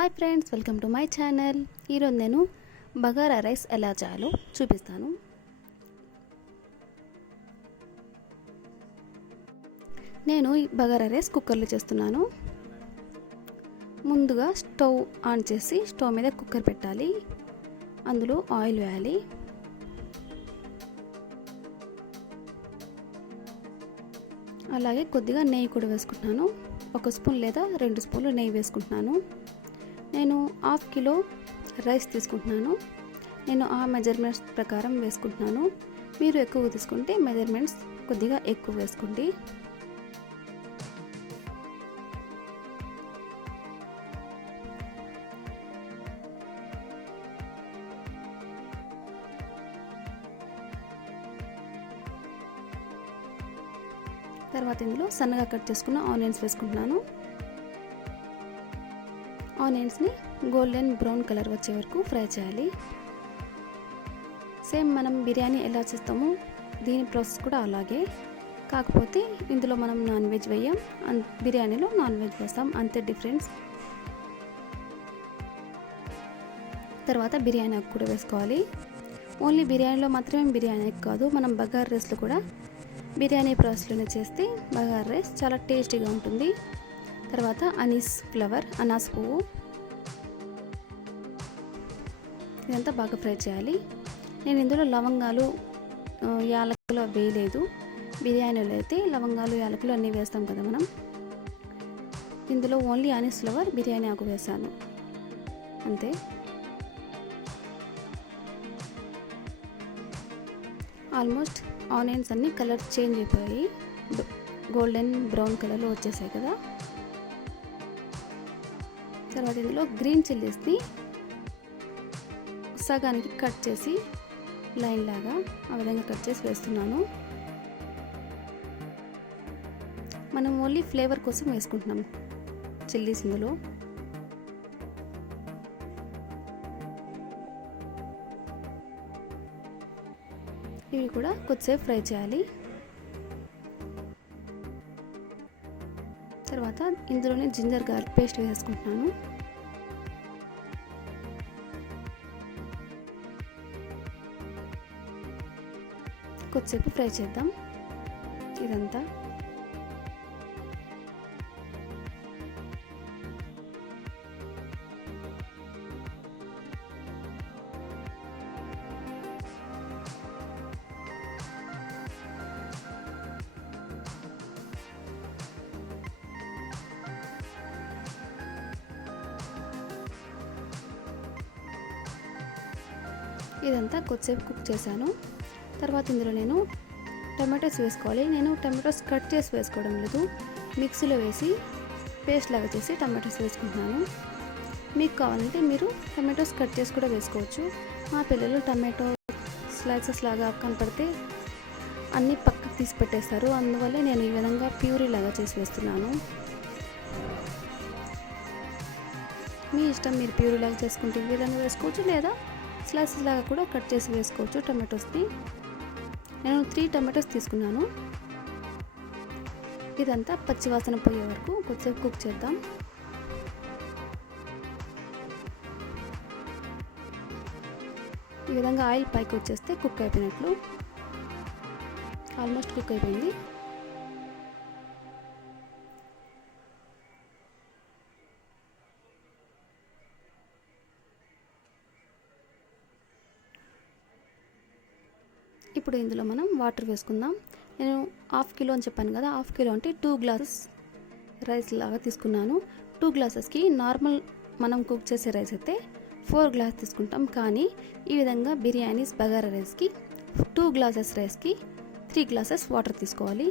Hi friends, welcome to my channel. ఈరోజు నేను bagara rice ఎలా చేయాలో చూపిస్తాను. నేను ఈ బగారా రైస్ కుక్కర్లో చేస్తున్నాను. ముందుగా స్టవ్ ఆన్ చేసి స్టవ్ మీద కుక్కర్ పెట్టాలి. అందులో ఆయిల్ వేయాలి. అలాగే కొద్దిగా నెయ్యి కూడా వేసుకుంటున్నాను. 1 స్పూన్ లేదా 2 స్పూన్లు నెయ్యి వేసుకుంటున్నాను. నేను 1/2 కిలో రైస్ తీసుకుంటున్నాను. నేను ఆ మెజర్మెంట్స్ ప్రకారం వేసుకుంటున్నాను. మీరు ఎక్కువ తీసుకుంటే మెజర్మెంట్స్ కొద్దిగా ఎక్కువ వేసుకోండి. తర్వాత ఇందులో సన్నగా కట్ చేసుకున్న ఆనియన్స్ వేసుకుంటున్నాను. ఆనియన్స్ని గోల్డెన్ బ్రౌన్ కలర్ వచ్చే వరకు ఫ్రై చేయాలి. సేమ్ మనం బిర్యానీ ఎలా చేస్తామో దీని ప్రాసెస్ కూడా అలాగే, కాకపోతే ఇందులో మనం నాన్ వెజ్ వేయం, బిర్యానీలో నాన్ వెజ్ వేస్తాం, అంతే డిఫరెన్స్. తర్వాత బిర్యానీ ఆకు కూడా వేసుకోవాలి. ఓన్లీ బిర్యానీలో మాత్రమే బిర్యానీ ఆకు కాదు, మనం బగారా రైస్లో కూడా బిర్యానీ ప్రాసెస్లోనే చేస్తే బగారా రైస్ చాలా టేస్టీగా ఉంటుంది. తర్వాత అనాస్ పువ్వు, ఇదంతా బాగా ఫ్రై చేయాలి. నేను ఇందులో లవంగాలు యాలకులు వేయలేదు. బిర్యానీలో అయితే లవంగాలు యాలకులు అన్నీ వేస్తాం కదా మనం. ఇందులో ఓన్లీ అనీస్ ఫ్లవర్, బిర్యానీ ఆకు వేసాను, అంతే. ఆల్మోస్ట్ ఆనియన్స్ అన్నీ కలర్ చేంజ్ అయిపోయాయి, గోల్డెన్ బ్రౌన్ కలర్లో వచ్చేసాయి కదా. తర్వాత ఇందులో గ్రీన్ చిల్లీస్ని సగానికి కట్ చేసి లైన్ లాగా ఆ విధంగా కట్ చేసి వేస్తున్నాను. మనం ఓన్లీ ఫ్లేవర్ కోసం వేసుకుంటున్నాం చిల్లీస్ ఇందులో. ఇవి కూడా కొద్దిసేపు ఫ్రై చేయాలి. తర్వాత ఇందులోనే జింజర్ గార్లిక్ పేస్ట్ వేసుకుంటున్నాను. కొద్దిసేపు ఫ్రై చేద్దాం ఇదంతా. ఇదంతా కొద్దిసేపు కుక్ చేశాను. తర్వాత ఇందులో నేను టమాటోస్ వేసుకోవాలి. నేను టమాటోస్ కట్ చేసి వేసుకోవడం లేదు, మిక్సీలో వేసి పేస్ట్ లాగా చేసి టమాటోస్ వేసుకుంటున్నాను. మీకు కావాలంటే మీరు టమాటోస్ కట్ చేసి కూడా వేసుకోవచ్చు. మా పిల్లలు టమాటో స్లైసెస్ లాగా కనపడితే అన్నీ పక్కకు తీసి పెట్టేస్తారు, అందువల్ల నేను ఈ విధంగా ప్యూరీ లాగా చేసి వేస్తున్నాను. మీ ఇష్టం, మీరు ప్యూరీ లాగా చేసుకుంటే ఈ విధంగా వేసుకోవచ్చు, లేదా స్లైసెస్ లాగా కూడా కట్ చేసి వేసుకోవచ్చు టమాటోస్ని. నేను 3 టమాటోస్ తీసుకున్నాను. ఇదంతా పచ్చివాసన పోయే వరకు కొద్దిసేపు కుక్ చేద్దాం. ఈ విధంగా ఆయిల్ పైకి వచ్చేస్తే కుక్ అయిపోయినట్లు. ఆల్మోస్ట్ కుక్ అయిపోయింది. ఇప్పుడు ఇందులో మనం వాటర్ వేసుకుందాం. నేను 1/2 కిలో అని చెప్పాను కదా, 1/2 కిలో అంటే 2 గ్లాసెస్ రైస్ లాగా తీసుకున్నాను. 2 గ్లాసెస్కి నార్మల్ మనం కుక్ చేసే రైస్ అయితే 4 గ్లాస్ తీసుకుంటాం, కానీ ఈ విధంగా బిర్యానీస్ బగారా రైస్కి 2 గ్లాసెస్ రైస్కి 3 గ్లాసెస్ వాటర్ తీసుకోవాలి.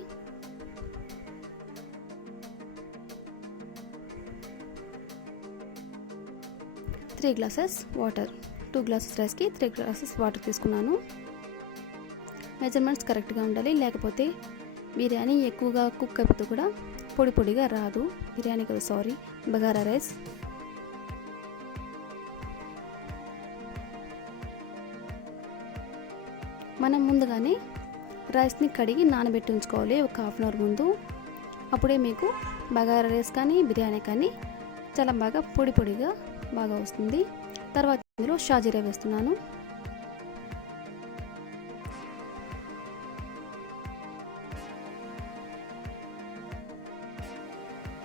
త్రీ గ్లాసెస్ వాటర్, 2 గ్లాసెస్ రైస్కి 3 గ్లాసెస్ వాటర్ తీసుకున్నాను. మెజర్మెంట్స్ కరెక్ట్గా ఉండాలి, లేకపోతే బిర్యానీ ఎక్కువగా కుక్ అయిపోతే కూడా పొడి పొడిగా రాదు. బిర్యానీ కదా, సారీ, బగారా రైస్. మనం ముందుగానే రైస్ని కడిగి నానబెట్టి ఉంచుకోవాలి ఒక హాఫ్ అన్ అవర్ ముందు. అప్పుడే మీకు బగారా రైస్ కానీ బిర్యానీ కానీ చాలా బాగా పొడి పొడిగా బాగా వస్తుంది. తర్వాత ఇందులో షాజీరా వేస్తున్నాను.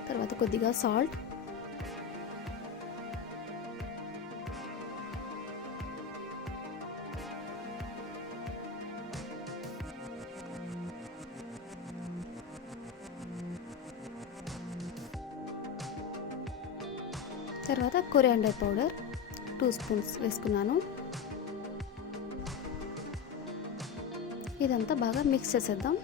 తర్వాత కొద్దిగా సాల్ట్, తర్వాత కొరియాండర్ పౌడర్ 2 స్పూన్స్ వేసుకున్నాను. ఇదంతా బాగా మిక్స్ చేసేద్దాం.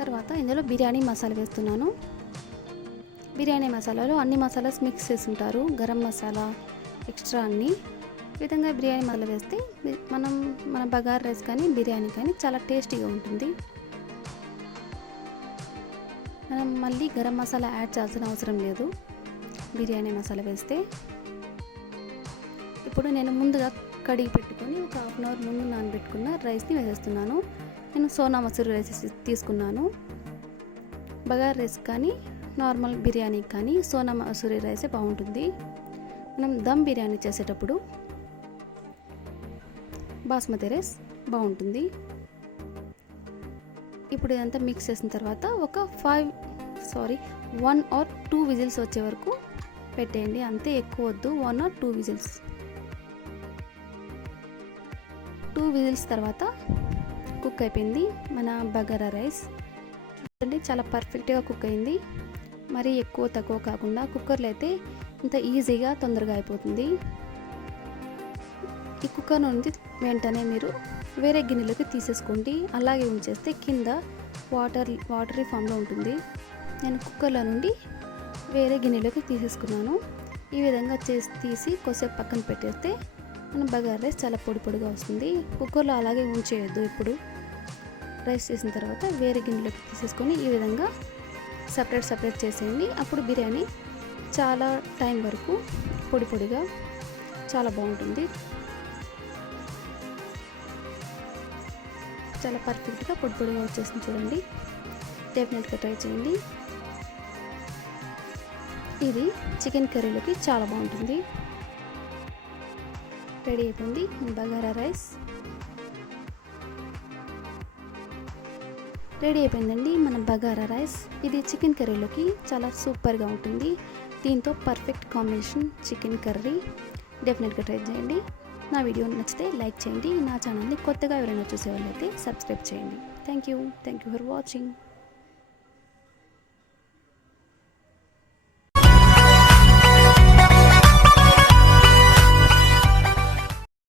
తర్వాత ఇందులో బిర్యానీ మసాలా వేస్తున్నాను. బిర్యానీ మసాలాలో అన్ని మసాలాస్ మిక్స్ చేసి ఉంటారు, గరం మసాలా ఎక్స్ట్రా అన్నీ. ఈ విధంగా బిర్యానీ మసాలా వేస్తే మన బగార్ రైస్ కానీ బిర్యానీ కానీ చాలా టేస్టీగా ఉంటుంది. మనం మళ్ళీ గరం మసాలా యాడ్ చేయాల్సిన అవసరం లేదు బిర్యానీ మసాలా వేస్తే. ఇప్పుడు నేను ముందుగా కడిగి పెట్టుకొని ఒక హాఫ్ అన్ అవర్ ముందు నానబెట్టుకున్న రైస్ని వేసేస్తున్నాను. నేను సోనా మసూరి రైస్ తీసుకున్నాను. బగార్ రైస్ కానీ నార్మల్ బిర్యానీకి కానీ సోనా మసూరి రైసే బాగుంటుంది. మనం దమ్ బిర్యానీ చేసేటప్పుడు బాస్మతి రైస్ బాగుంటుంది. ఇప్పుడు ఇదంతా మిక్స్ చేసిన తర్వాత ఒక 1 or 2 విజిల్స్ వచ్చే వరకు పెట్టేయండి. అంతే, ఎక్కువ వద్దు. 1 or 2 విజిల్స్. 2 విజిల్స్ తర్వాత కుక్ అయిపోయింది మన బగారా రైస్. చూడండి, చాలా పర్ఫెక్ట్గా కుక్ అయింది. మరీ ఎక్కువ తక్కువ కాకుండా కుక్కర్లో అయితే ఇంత ఈజీగా తొందరగా అయిపోతుంది. ఈ కుక్కర్ నుండి వెంటనే మీరు వేరే గిన్నెలోకి తీసేసుకోండి. అలాగే ఉంచేస్తే కింద వాటరీ ఫామ్లో ఉంటుంది. నేను కుక్కర్లో నుండి వేరే గిన్నెలోకి తీసేసుకున్నాను. ఈ విధంగా తీసి కొద్దిసేపు పక్కన పెట్టేస్తే మన బగారా రైస్ చాలా పొడిగా వస్తుంది. కుక్కర్లో అలాగే ఉంచేయద్దు. ఇప్పుడు రైస్ చేసిన తర్వాత వేరే గిన్నెలోకి తీసేసుకొని ఈ విధంగా సపరేట్ చేసేయండి. అప్పుడు బిర్యానీ చాలా టైం వరకు పొడిగా చాలా బాగుంటుంది. చాలా పర్ఫెక్ట్గా పొడిగా వచ్చేసింది. చూడండి, డెఫినెట్గా ట్రై చేయండి. ఇది చికెన్ కర్రీలోకి చాలా బాగుంటుంది. రెడీ అయిపోయింది బగారా రైస్. రెడీ అయిపోయిందండి మన బగారా రైస్. ఇది చికెన్ కర్రీలోకి చాలా సూపర్గా ఉంటుంది. దీంతో పర్ఫెక్ట్ కాంబినేషన్ చికెన్ కర్రీ. డెఫినెట్గా ట్రై చేయండి. నా వీడియో నచ్చితే లైక్ చేయండి. నా ఛానల్ని కొత్తగా ఎవరైనా చూసేవాళ్ళైతే సబ్స్క్రైబ్ చేయండి. Thank you for watching.